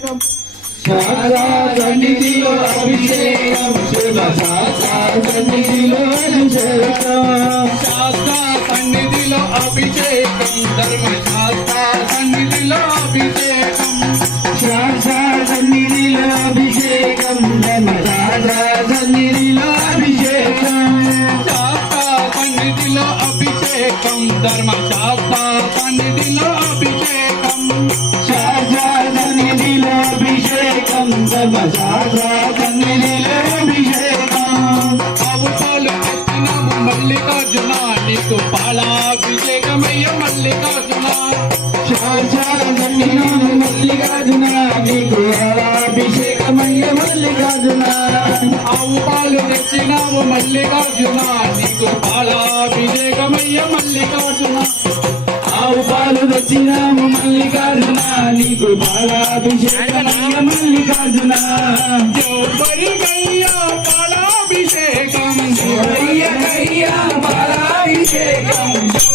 అభిషేకం శాస్త్ర సన్నిధిలో అభిషేకం శాస్త్ర సన్నిధిలో అభిషేకం శాస్త్ర సన్నిధిలో అభిషేకం ధర్మశాస్త్ర సన్నిధిలో అభిషేకం శాస్త్ర సన్నిధిలో అభిషేకం ధర్మశాస్త్ర సన్నిధిలో అభిషేకం శాస్త్ర సన్నిధిలో అభిషేకం ధర్మశాస్త్ర సన్నిధిలో అభిషేకం శాస్త్ర సన్నిధిలో అభిషేకం ధర్మశాస్త్ర సన్నిధిలో అభిషేకం ఆవు పాలు తెచ్చినాము మల్లికార్జున నీకు పాలాభిషేకమయ్య మల్లికార్జున శాస్త్ర సన్నిధిలో మల్లికార్జున నీకు అభిషేకమయ్య మల్లికార్జున ఆవు పాలు తెచ్చినాము మల్లికార్జున నీకు పాలాభిషేకమయ్య మల్లికార్జున ఆవు పాలు తెచ్చినాము మల్లికార్జున నీకు పాలాభిషేకమయ్య మల్లికార్జున ఎవరికయ్యా పాలాభిషేకం శివయ్యకయ్యా పాలాభిషేకం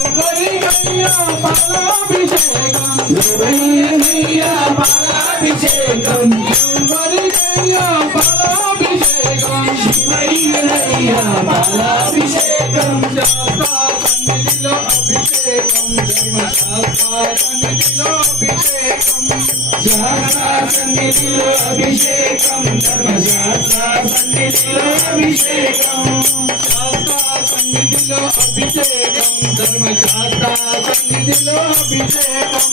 ఎవరికయ్యా పాలాభిషేకం శివయ్యకయ్యా పాలాభిషేకం ఎవరికయ్యా పాలాభిషేకం శివయ్యకయ్యా పాలాభిషేకం శాస్త్ర సన్నిధిలో అభిషేకం ధర్మశాస్త్ర సన్నిధిలో అభిషేకం శాస్త్ర సన్నిధిలో అభిషేకం ధర్మశాస్త్ర సన్నిధిలో అభిషేకం శాస్త్ర సన్నిధిలో అభిషేకం ధర్మశాస్త్ర సన్నిధిలో అభిషేకం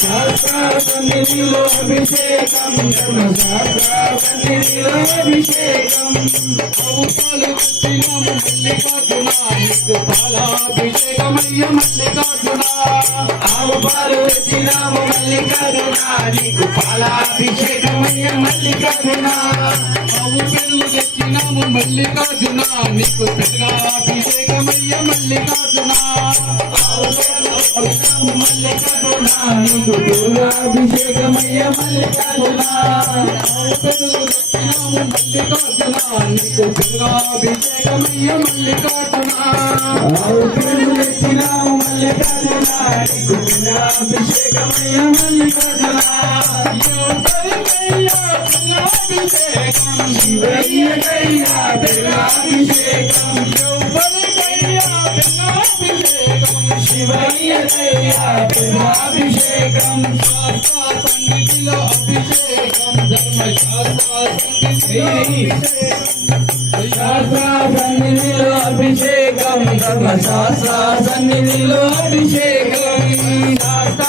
శాస్త్ర సన్నిధిలో అభిషేకం ధర్మశాస్త్ర సన్నిధిలో అభిషేకం అవుతాలు తెచ్చినాము మల్లికార్జున నీకు పాలాభిషేకమయ్య మల్లికార్జున ఆవు పాలు తెచ్చినాము మల్లికార్జున నీకు పాలాభిషేకమయ్య మల్లికార్జున ఆవు పెరుగు తెచ్చినాము మల్లికార్జున నీకు పెరుగాభిషేకమయ్య మల్లికార్జున ఆవు పాలు తెచ్చినాము మల్లికార్జున నీకు దుర్గాభిషేకమయ్య మల్లికార్జున ఆవు పెరుగు తెచ్చినాము మల్లికార్జున నీకు పెరుగాభిషేకమయ్య మల్లికార్జున ఆవు పెరుగు తెచ్చినాము మల్లికార్జున నీకు దుర్గాభిషేకమయ్య మల్లికార్జున ఎవరికయ్యా పెరుగాభిషేకం శివయ్యకయ్యా పెరుగాభిషేకం ఎవరికయ్యా పెరుగాభిషేకం శివయ్యకయ్యా పెరుగాభిషేకం శాస్త్ర సన్నిధిలో అభిషేకం ధర్మశాస్త్ర సన్నిధిలో అభిషేకం శాస్త్ర సన్నిధిలో అభిషేకం ధర్మశాస్త్ర సన్నిధిలో అభిషేకం శాస్త్ర